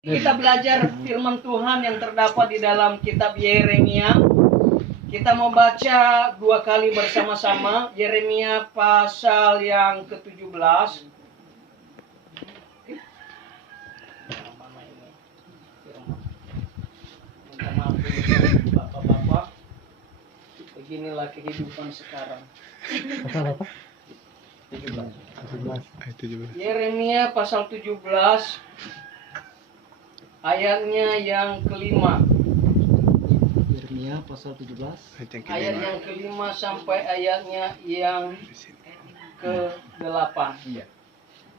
Kita belajar firman Tuhan yang terdapat di dalam kitab Yeremia. Kita mau baca dua kali bersama-sama. Yeremia pasal yang ke-17. Bapak-bapak, beginilah kehidupan sekarang. Pasal apa? 17. 17. Yeremia pasal 17. Ayatnya yang kelima. Yeremia pasal 17. Ayat yang kelima sampai ayatnya yang ke-8. Iya.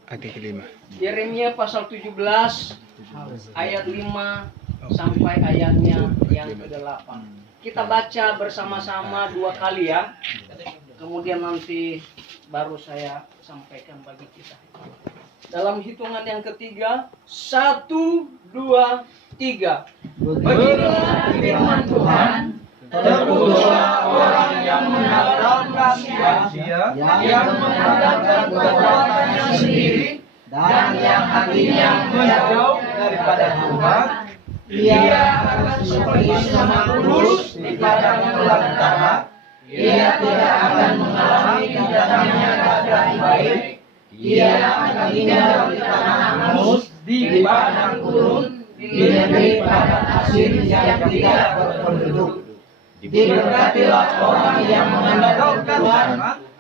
Ayat yang kelima. Yeremia pasal 17 ayat 5 sampai ayatnya yang ke-8. Kita baca bersama-sama dua kali ya. Kemudian nanti baru saya sampaikan bagi kita. Dalam hitungan yang ketiga, 1, 2, 3. Beginilah firman Tuhan, terputuslah orang yang mengandalkan sia-sia, yang mengandalkan kekuatannya sendiri, dan yang hatinya menjauh daripada Tuhan. Ia akan seperti semak kurus di padang belantara. Ia tidak akan mengalami datangnya keadaan baik. Ia akan tinggal di tanah hangus, di padang gurun, di negeri padang asing yang tidak berpenduduk. Diberkatilah orang yang mengandalkan Tuhan,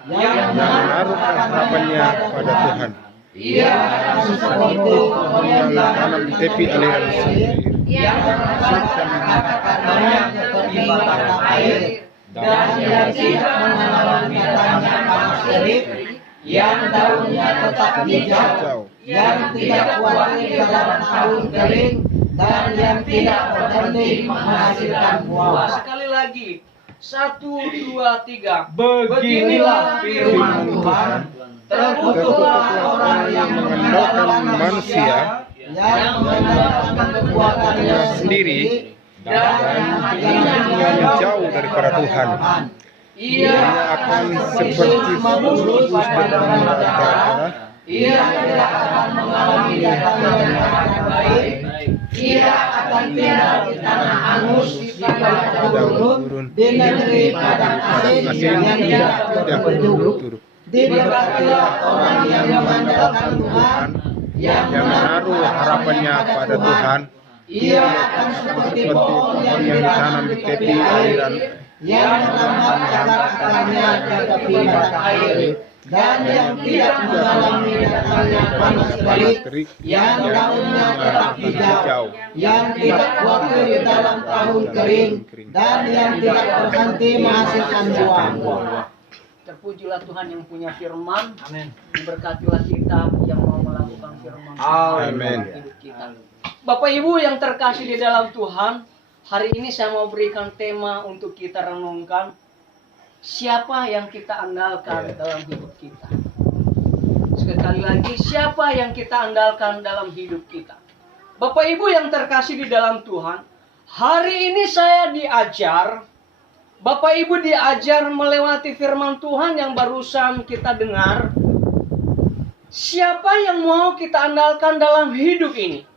yang menaruh harapannya pada Tuhan. Ia akan seperti pohon yang ditanam di tepi aliran sungai, yang memasukkan akar-akarnya ke tepi mata air, dan yang tidak mengalami datangnya panas terik, yang daunnya tetap hijau, yang tidak khawatir dalam tahun kering, dan yang tidak berhenti menghasilkan buah. Sekali lagi, 1, 2, 3. Beginilah firman Tuhan, terkutuklah orang yang mengandalkan manusia, yang mengandalkan kekuatannya sendiri, dan hatinya menjauh daripada Tuhan. Ia akan seperti kurus di padang belantara. Ia tidak akan mengalami datangnya keadaan baik. Ia akan tinggal di tanah hangus, di padang gurun, di negeri padang asing yang tidak berpenduduk. Diberkatilah orang yang mengandalkan Tuhan, yang menaruh harapannya pada Tuhan. Ia akan seperti pohon yang ditanam di tepi aliran, yang menambah akar-akarnya ke tepi mata air, dan yang tidak mengalami datangnya panas terik, yang daunnya tetap hijau, yang tidak khawatir di dalam tahun kering, dan yang tidak berhenti menghasilkan buah. Terpujilah Tuhan yang punya firman. Amin. Diberkatilah kita yang mau melakukan firman Amin. hidup kita. Bapak Ibu yang terkasih di dalam Tuhan, hari ini saya mau berikan tema untuk kita renungkan. Siapa yang kita andalkan dalam hidup kita? Sekali lagi, siapa yang kita andalkan dalam hidup kita? Bapak Ibu yang terkasih di dalam Tuhan, hari ini saya diajar, Bapak Ibu diajar melewati firman Tuhan yang barusan kita dengar. Siapa yang mau kita andalkan dalam hidup ini?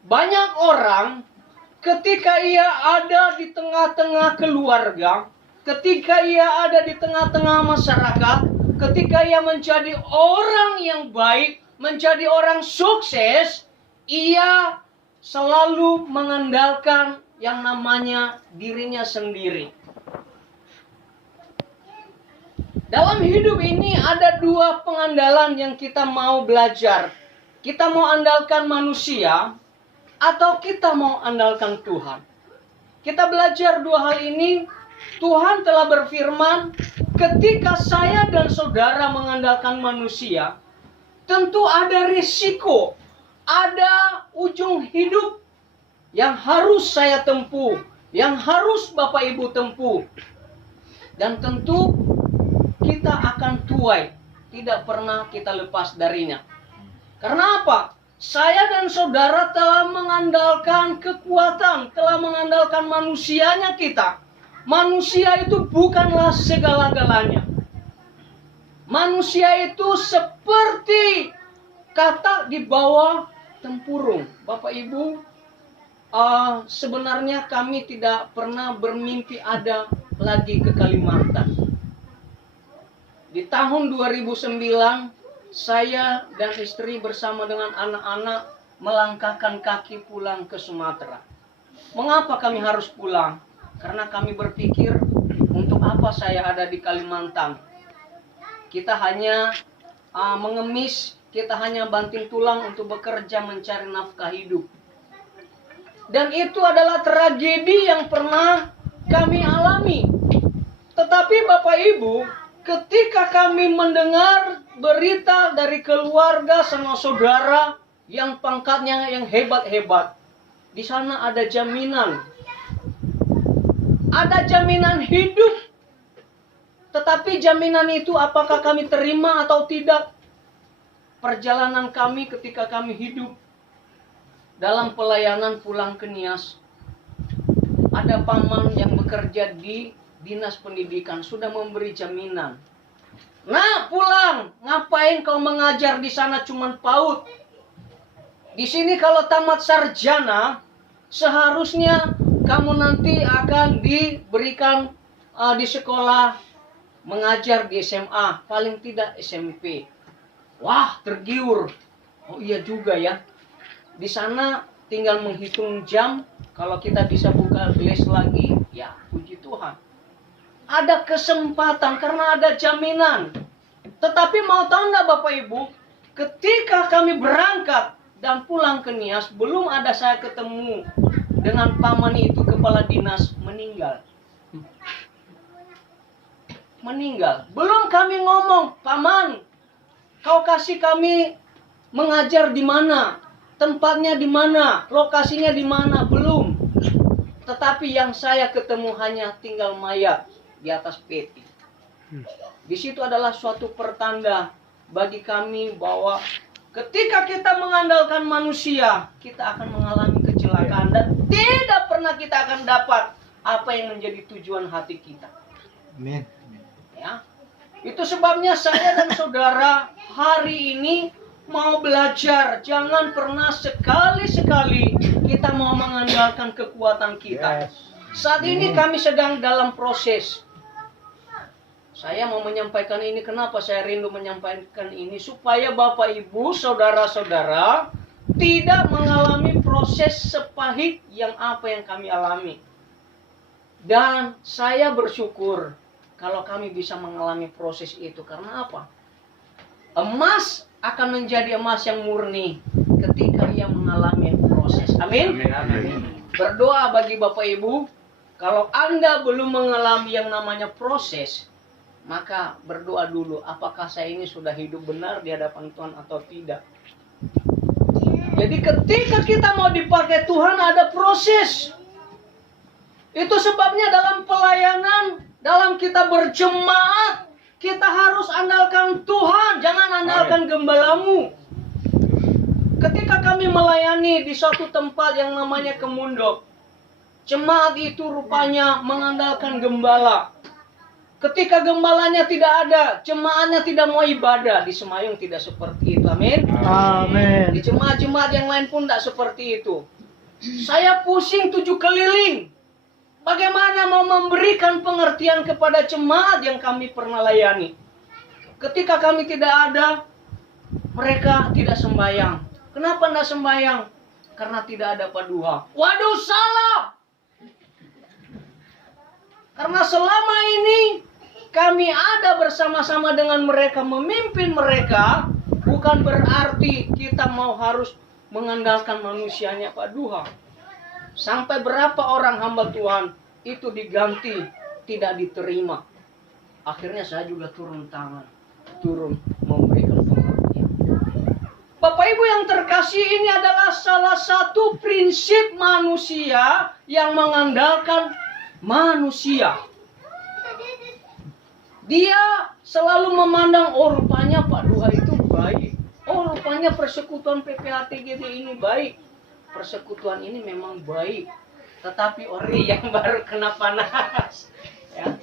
Banyak orang ketika ia ada di tengah-tengah keluarga, ketika ia ada di tengah-tengah masyarakat, ketika ia menjadi orang yang baik, menjadi orang sukses, ia selalu mengandalkan yang namanya dirinya sendiri. Dalam hidup ini ada dua pengandalan yang kita mau belajar. Kita mau andalkan manusia, atau kita mau andalkan Tuhan. Kita belajar dua hal ini. Tuhan telah berfirman, ketika saya dan saudara mengandalkan manusia, tentu ada risiko, ada ujung hidup yang harus saya tempuh, yang harus Bapak Ibu tempuh. Dan tentu kita akan tuai, tidak pernah kita lepas darinya. Karena apa? Saya dan saudara telah mengandalkan kekuatan, telah mengandalkan manusianya kita. Manusia itu bukanlah segala-galanya. Manusia itu seperti kata di bawah tempurung. Bapak Ibu, sebenarnya kami tidak pernah bermimpi ada lagi ke Kalimantan. Di tahun 2009, saya dan istri bersama dengan anak-anak melangkahkan kaki pulang ke Sumatera. Mengapa kami harus pulang? Karena kami berpikir, untuk apa saya ada di Kalimantan? Kita hanya mengemis, kita hanya banting tulang untuk bekerja mencari nafkah hidup. Dan itu adalah tragedi yang pernah kami alami. Tetapi Bapak Ibu, ketika kami mendengar berita dari keluarga sama saudara yang pangkatnya yang hebat-hebat, di sana ada jaminan. Ada jaminan hidup. Tetapi jaminan itu apakah kami terima atau tidak? Perjalanan kami ketika kami hidup dalam pelayanan pulang ke Nias, ada paman yang bekerja di Dinas Pendidikan sudah memberi jaminan. Nah, pulang, ngapain kau mengajar di sana cuman PAUD? Di sini kalau tamat sarjana, seharusnya kamu nanti akan diberikan di sekolah mengajar di SMA, paling tidak SMP. Wah, tergiur. Oh iya juga ya. Di sana tinggal menghitung jam, kalau kita bisa buka les lagi, ya puji Tuhan. Ada kesempatan karena ada jaminan. Tetapi mau tahu enggak Bapak Ibu, ketika kami berangkat dan pulang ke Nias, belum ada saya ketemu dengan paman itu, kepala dinas, meninggal. Meninggal. Belum kami ngomong, paman, kau kasih kami mengajar di mana? Tempatnya di mana? Lokasinya di mana? Belum. Tetapi yang saya ketemu hanya tinggal mayat di atas peti. Di situ adalah suatu pertanda bagi kami bahwa ketika kita mengandalkan manusia, kita akan mengalami kecelakaan dan tidak pernah kita akan dapat apa yang menjadi tujuan hati kita. Amin. Ya. Itu sebabnya saya dan saudara hari ini mau belajar. Jangan pernah sekali-sekali kita mau mengandalkan kekuatan kita. Saat ini kami sedang dalam proses. Saya mau menyampaikan ini, kenapa saya rindu menyampaikan ini? Supaya Bapak Ibu, saudara-saudara tidak mengalami proses sepahit yang apa yang kami alami. Dan saya bersyukur kalau kami bisa mengalami proses itu. Karena apa? Emas akan menjadi emas yang murni ketika ia mengalami proses. Amin? Berdoa bagi Bapak Ibu, kalau Anda belum mengalami yang namanya proses, maka berdoa dulu, apakah saya ini sudah hidup benar di hadapan Tuhan atau tidak. Jadi ketika kita mau dipakai Tuhan ada proses. Itu sebabnya dalam pelayanan, dalam kita berjemaat, kita harus andalkan Tuhan, jangan andalkan gembalamu. Ketika kami melayani di suatu tempat yang namanya Kemundok, jemaat itu rupanya mengandalkan gembala. Ketika gembalanya tidak ada, jemaatnya tidak mau ibadah. Di Semayung tidak seperti itu, amin? Amin. Di jemaat-jemaat yang lain pun tidak seperti itu. Saya pusing 7 keliling. Bagaimana mau memberikan pengertian kepada jemaat yang kami pernah layani? Ketika kami tidak ada, mereka tidak sembahyang. Kenapa tidak sembahyang? Karena tidak ada paduha. Waduh, salah! Karena selama ini kami ada bersama-sama dengan mereka, memimpin mereka, bukan berarti kita mau harus mengandalkan manusianya paduha. Sampai berapa orang hamba Tuhan itu diganti, tidak diterima. Akhirnya saya juga turun tangan, turun memberikan pengertian. Bapak Ibu yang terkasih, ini adalah salah satu prinsip manusia yang mengandalkan manusia. Dia selalu memandang, oh rupanya Pak Duha itu baik. Oh rupanya persekutuan PPHTGB ini baik. Persekutuan ini memang baik, tetapi ori yang baru kena panas. Ya.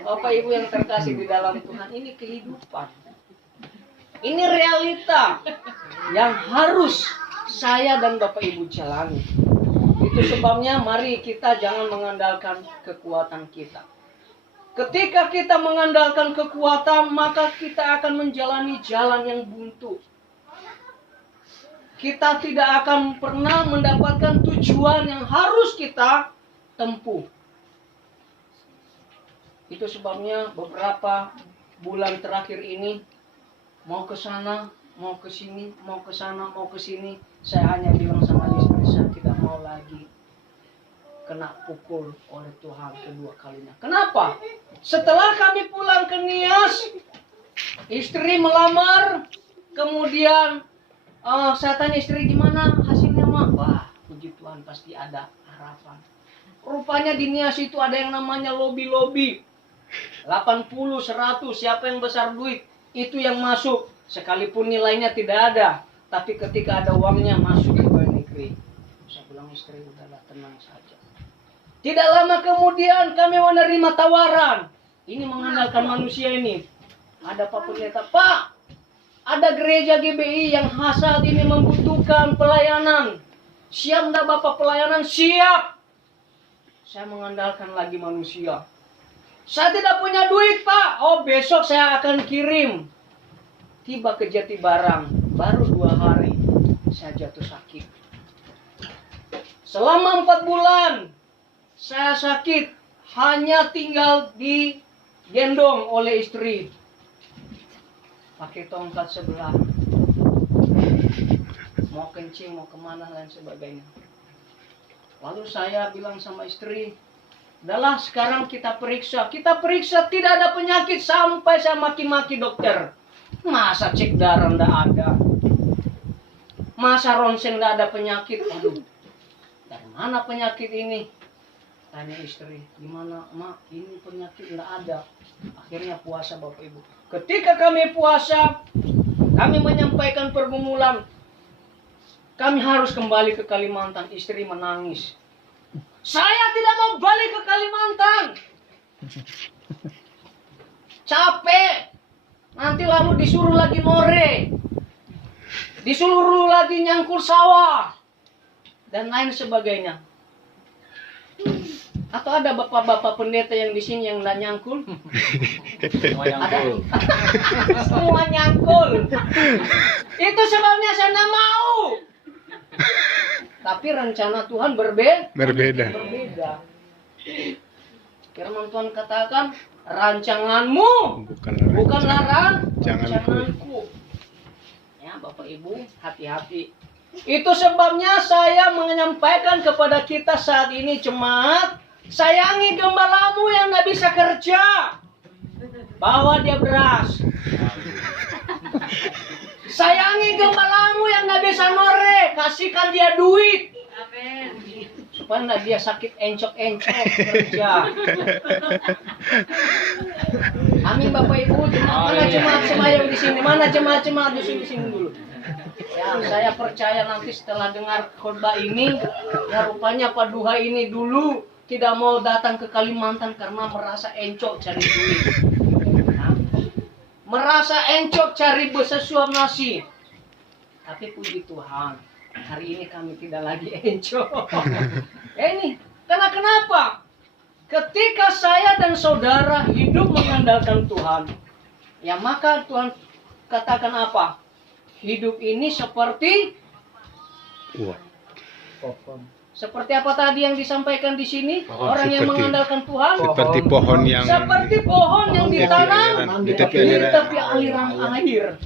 Bapak Ibu yang terkasih di dalam Tuhan, ini kehidupan. Ini realita yang harus saya dan Bapak Ibu jalani. Itu sebabnya mari kita jangan mengandalkan kekuatan kita. Ketika kita mengandalkan kekuatan, maka kita akan menjalani jalan yang buntu. Kita tidak akan pernah mendapatkan tujuan yang harus kita tempuh. Itu sebabnya beberapa bulan terakhir ini mau ke sana, mau ke sini, mau ke sana, mau ke sini, saya hanya bilang sama istri saya tidak mau lagi kena pukul oleh Tuhan kedua kalinya. Kenapa? Setelah kami pulang ke Nias, istri melamar, kemudian saya tanya istri gimana hasilnya mah? Wah, puji Tuhan pasti ada harapan. Rupanya di Nias itu ada yang namanya lobby-lobby. 80, 100, siapa yang besar duit, itu yang masuk. Sekalipun nilainya tidak ada, tapi ketika ada uangnya masuk ke pegawai negeri. Saya bilang istri, udahlah tenang saja. Tidak lama kemudian kami menerima tawaran. Ini mengandalkan manusia ini. Ada Pak Pendeta, Pak, ada gereja GBI yang saat ini membutuhkan pelayanan. Siap enggak Bapak pelayanan? Siap. Saya mengandalkan lagi manusia. Saya tidak punya duit Pak. Oh besok saya akan kirim. Tiba ke Jati Barang, baru 2 hari saya jatuh sakit. Selama 4 bulan saya sakit, hanya tinggal digendong oleh istri. Pakai tongkat sebelah. Mau kencing, mau kemana dan sebagainya. Lalu saya bilang sama istri, udahlah sekarang kita periksa. Kita periksa tidak ada penyakit sampai saya maki-maki dokter. Masa cek darah ndak ada? Masa ronsen ndak ada penyakit? Aduh, dari mana penyakit ini? Tanya istri, gimana mak? Ini penyakit ndak ada. Akhirnya puasa Bapak Ibu. Ketika kami puasa, kami menyampaikan pergumulan. Kami harus kembali ke Kalimantan. Istri menangis. Saya tidak mau balik ke Kalimantan. Capek. Nanti lalu disuruh lagi more. Disuruh lagi nyangkul sawah. Dan lain sebagainya. Atau ada bapak-bapak pendeta yang di sini yang nggak nyangkul? Semua nyangkul. Semua nyangkul. Itu sebabnya saya nggak mau. Tapi rencana Tuhan berbeda. Firman Tuhan katakan, rancanganmu bukanlah rancanganku. Ya Bapak Ibu, hati-hati. Itu sebabnya saya menyampaikan kepada kita saat ini jemaat, sayangi gembalamu yang nggak bisa kerja. Bawa dia beras. Sayangi gembalamu yang nggak bisa nore, kasihkan dia duit. Amin. Supaya nggak dia sakit encok-encok kerja. Amin Bapak Ibu. Mana jemaat semayang di sini? Mana jemaat-jemaat di sini dulu? Ya, saya percaya nanti setelah dengar khotbah ini, ya rupanya Pak Duha ini dulu tidak mau datang ke Kalimantan karena merasa encok cari duit. Nah, merasa encok cari sesuap nasi. Tapi puji Tuhan, hari ini kami tidak lagi encok. Ini, karena kenapa? Ketika saya dan saudara hidup mengandalkan Tuhan, ya maka Tuhan katakan apa? Hidup ini seperti seperti apa tadi yang disampaikan di sini? Orang yang mengandalkan Tuhan Seperti pohon yang ditanam di tepi aliran air.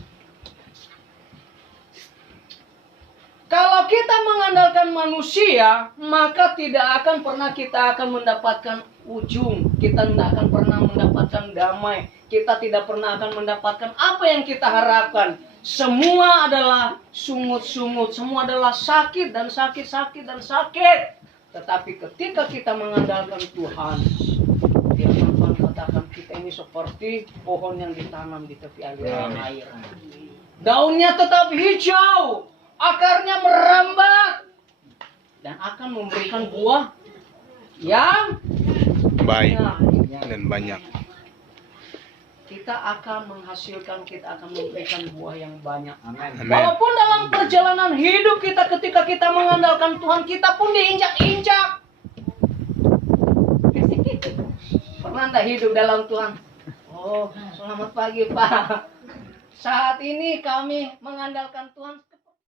Kalau kita mengandalkan manusia, maka tidak akan pernah kita akan mendapatkan ujung. Kita tidak akan pernah mendapatkan damai. Kita tidak pernah akan mendapatkan apa yang kita harapkan. Semua adalah sungut-sungut, semua adalah sakit dan sakit. Tetapi ketika kita mengandalkan Tuhan, Firman Tuhan katakan kita ini seperti pohon yang ditanam di tepi aliran air. Daunnya tetap hijau, akarnya merambat, dan akan memberikan buah yang baik dan banyak. kita akan menghasilkan, kita akan memberikan buah yang banyak. Amin. Walaupun dalam perjalanan hidup kita, ketika kita mengandalkan Tuhan, kita pun diinjak-injak. Pernah enggak hidup dalam Tuhan? Oh, selamat pagi Pak. Saat ini kami mengandalkan Tuhan.